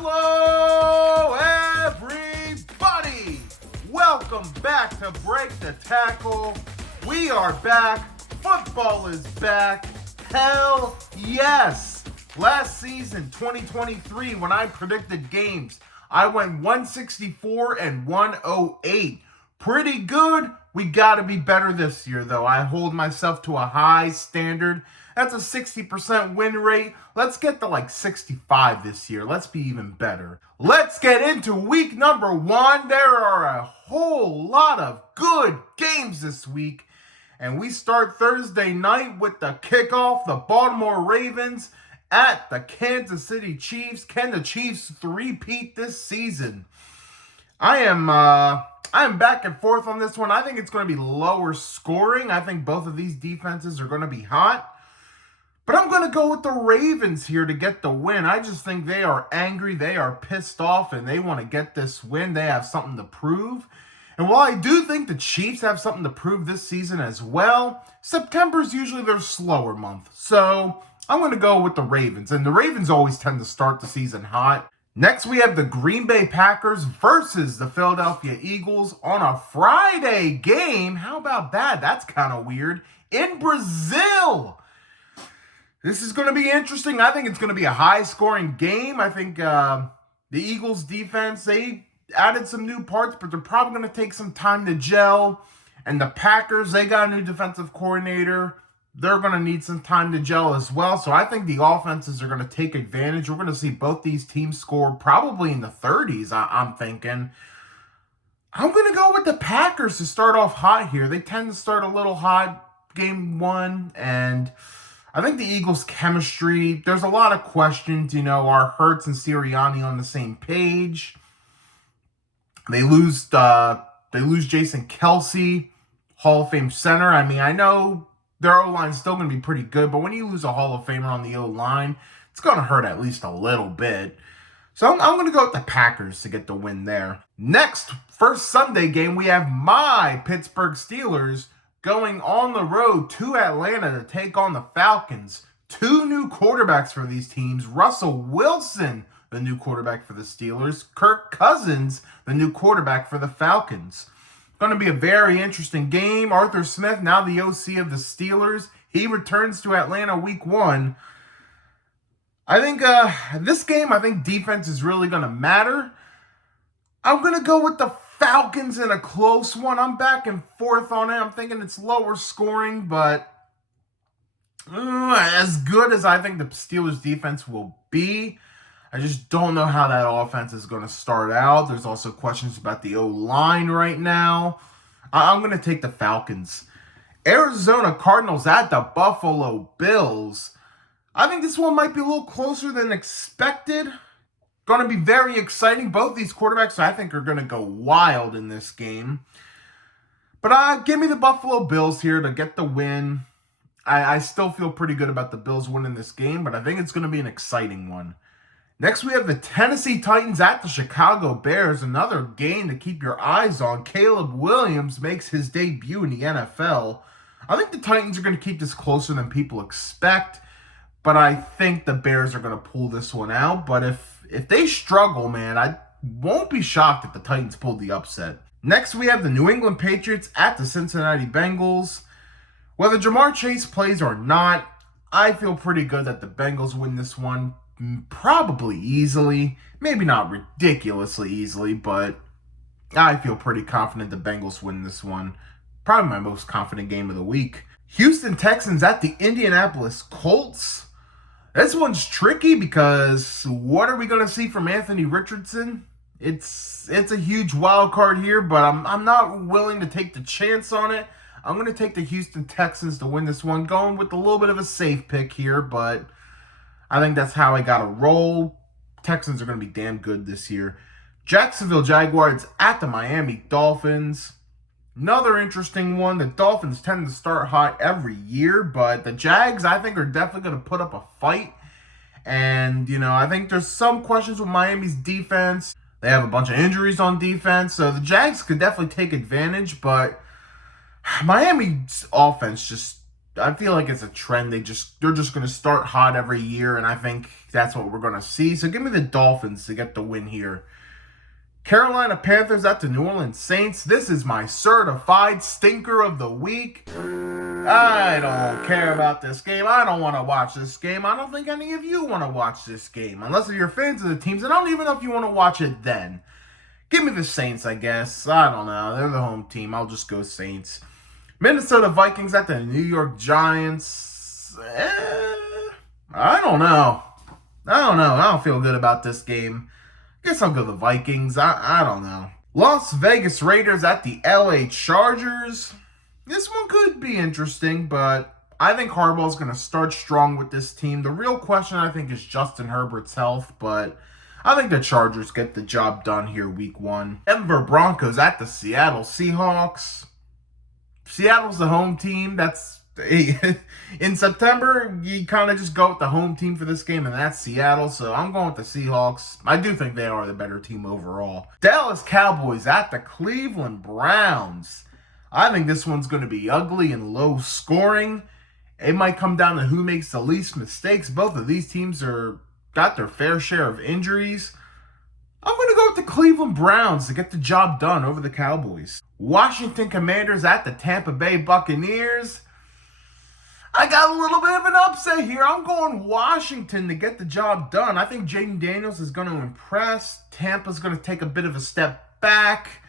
Hello, everybody! Welcome back to Break the Tackle. We are back. Football is back. Hell yes! Last season, 2023, when I predicted games, I went 164 and 108. Pretty good. We got to be better this year, though. I hold myself to a high standard. That's a 60% win rate. Let's get to like 65 this year. Let's be even better. Let's get into week number 1. There are a whole lot of good games this week. And we start Thursday night with the kickoff, the Baltimore Ravens at the Kansas City Chiefs. Can the Chiefs three-peat this season? I am back and forth on this one. I think it's going to be lower scoring. I think both of these defenses are going to be hot. But I'm going to go with the Ravens here to get the win. I just think they are angry, they are pissed off, and they want to get this win. They have something to prove. And while I do think the Chiefs have something to prove this season as well, September is usually their slower month. So I'm going to go with the Ravens. And the Ravens always tend to start the season hot. Next, we have the Green Bay Packers versus the Philadelphia Eagles on a Friday game. How about that? That's kind of weird. In Brazil. This is going to be interesting. I think it's going to be a high-scoring game. I think the Eagles' defense, they added some new parts, but they're probably going to take some time to gel. And the Packers, they got a new defensive coordinator. They're going to need some time to gel as well. So I think the offenses are going to take advantage. We're going to see both these teams score probably in the 30s, I'm thinking. I'm going to go with the Packers to start off hot here. They tend to start a little hot game 1, and I think the Eagles' chemistry, there's a lot of questions. Are Hurts and Sirianni on the same page? They lose Jason Kelce, Hall of Fame center. I mean, I know their O-line's still going to be pretty good, but when you lose a Hall of Famer on the O-line, it's going to hurt at least a little bit. So I'm going to go with the Packers to get the win there. Next, first Sunday game, we have my Pittsburgh Steelers going on the road to Atlanta to take on the Falcons. 2 new quarterbacks for these teams. Russell Wilson, the new quarterback for the Steelers. Kirk Cousins, the new quarterback for the Falcons. Going to be a very interesting game. Arthur Smith, now the OC of the Steelers. He returns to Atlanta week 1. I think this game, defense is really going to matter. I'm going to go with the Falcons in a close one. I'm back and forth on it. I'm thinking it's lower scoring, but as good as I think the Steelers defense will be, I just don't know how that offense is going to start out. There's also questions about the O-line right now. I'm going to take the Falcons. Arizona Cardinals at the Buffalo Bills. I think this one might be a little closer than expected. Going to be very exciting. Both these quarterbacks, I think, are going to go wild in this game. But give me the Buffalo Bills here to get the win. I still feel pretty good about the Bills winning this game, but I think it's going to be an exciting one. Next, we have the Tennessee Titans at the Chicago Bears. Another game to keep your eyes on. Caleb Williams makes his debut in the NFL. I think the Titans are going to keep this closer than people expect, but I think the Bears are going to pull this one out. But if they struggle, man, I won't be shocked if the Titans pulled the upset. Next, we have the New England Patriots at the Cincinnati Bengals. Whether Jamar Chase plays or not, I feel pretty good that the Bengals win this one. Probably easily. Maybe not ridiculously easily, but I feel pretty confident the Bengals win this one. Probably my most confident game of the week. Houston Texans at the Indianapolis Colts. This one's tricky because what are we going to see from Anthony Richardson? It's a huge wild card here, but I'm not willing to take the chance on it. I'm going to take the Houston Texans to win this one, going with a little bit of a safe pick here, but I think that's how I got to roll. Texans are going to be damn good this year. Jacksonville Jaguars at the Miami Dolphins. Another interesting one. The Dolphins tend to start hot every year, but the Jags, I think, are definitely going to put up a fight. And, I think there's some questions with Miami's defense. They have a bunch of injuries on defense, so the Jags could definitely take advantage, but Miami's offense just I feel like it's a trend. They're just going to start hot every year, and I think that's what we're going to see. So give me the Dolphins to get the win here. Carolina Panthers at the New Orleans Saints. This is my certified stinker of the week. I don't care about this game. I don't want to watch this game. I don't think any of you want to watch this game. Unless you're fans of the teams, and I don't even know if you want to watch it then. Give me the Saints, I guess. I don't know. They're the home team. I'll just go Saints. Minnesota Vikings at the New York Giants. I don't know. I don't feel good about this game. Guess I'll go the Vikings. I don't know. Las Vegas Raiders at the LA Chargers. This one could be interesting, but I think Harbaugh's going to start strong with this team. The real question, I think, is Justin Herbert's health, but I think the Chargers get the job done here week 1. Denver Broncos at the Seattle Seahawks. Seattle's the home team. That's in September, you kind of just go with the home team for this game, and that's Seattle. So I'm going with the Seahawks. I do think they are the better team overall. Dallas Cowboys at the Cleveland Browns. I think this one's going to be ugly and low scoring. It might come down to who makes the least mistakes. Both of these teams got their fair share of injuries. I'm going to go with the Cleveland Browns to get the job done over the Cowboys. Washington Commanders at the Tampa Bay Buccaneers. I got a little bit of an upset here. I'm going Washington to get the job done. I think Jaden Daniels is going to impress. Tampa's going to take a bit of a step back.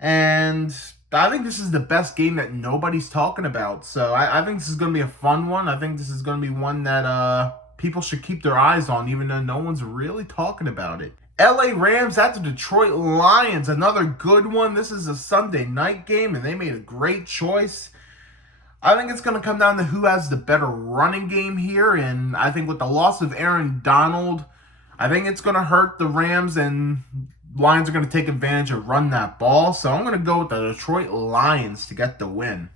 And I think this is the best game that nobody's talking about. So I think this is going to be a fun one. I think this is going to be one that people should keep their eyes on, even though no one's really talking about it. LA Rams at the Detroit Lions. Another good one. This is a Sunday night game, and they made a great choice. I think it's going to come down to who has the better running game here, and I think with the loss of Aaron Donald, I think it's going to hurt the Rams, and Lions are going to take advantage of run that ball. So I'm going to go with the Detroit Lions to get the win.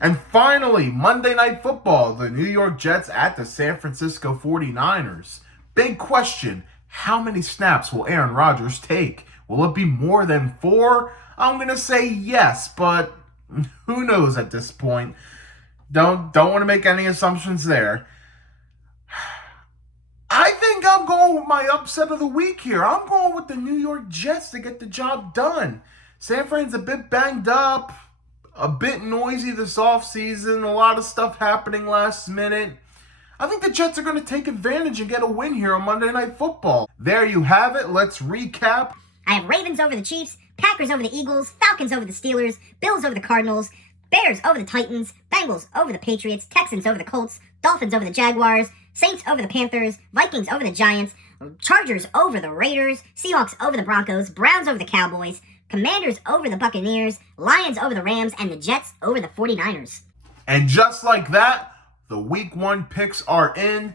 And finally, Monday Night Football, the New York Jets at the San Francisco 49ers. Big question, how many snaps will Aaron Rodgers take? Will it be more than 4? I'm going to say yes, but who knows at this point. Don't want to make any assumptions there. I think I'm going with my upset of the week here. I'm going with the New York Jets to get the job done. San Fran's a bit banged up, a bit noisy this offseason, a lot of stuff happening last minute. I think the Jets are going to take advantage and get a win here on Monday Night Football. There you have it. Let's recap. I have Ravens over the Chiefs, Packers over the Eagles, Falcons over the Steelers, Bills over the Cardinals, Bears over the Titans, Bengals over the Patriots, Texans over the Colts, Dolphins over the Jaguars, Saints over the Panthers, Vikings over the Giants, Chargers over the Raiders, Seahawks over the Broncos, Browns over the Cowboys, Commanders over the Buccaneers, Lions over the Rams, and the Jets over the 49ers. And just like that, the Week 1 picks are in.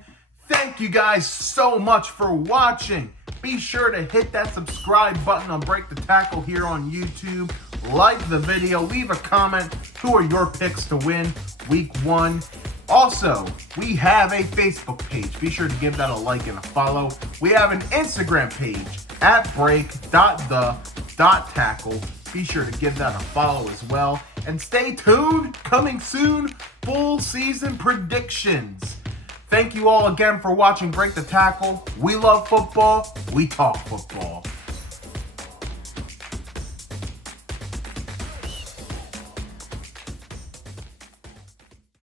Thank you guys so much for watching. Be sure to hit that subscribe button on Break the Tackle here on YouTube. Like the video, leave a comment. Who are your picks to win Week 1? Also, we have a Facebook page. Be sure to give that a like and a follow. We have an Instagram page at break.the.tackle. Be sure to give that a follow as well. And stay tuned. Coming soon, full season predictions. Thank you all again for watching Break the Tackle. We love football. We talk football.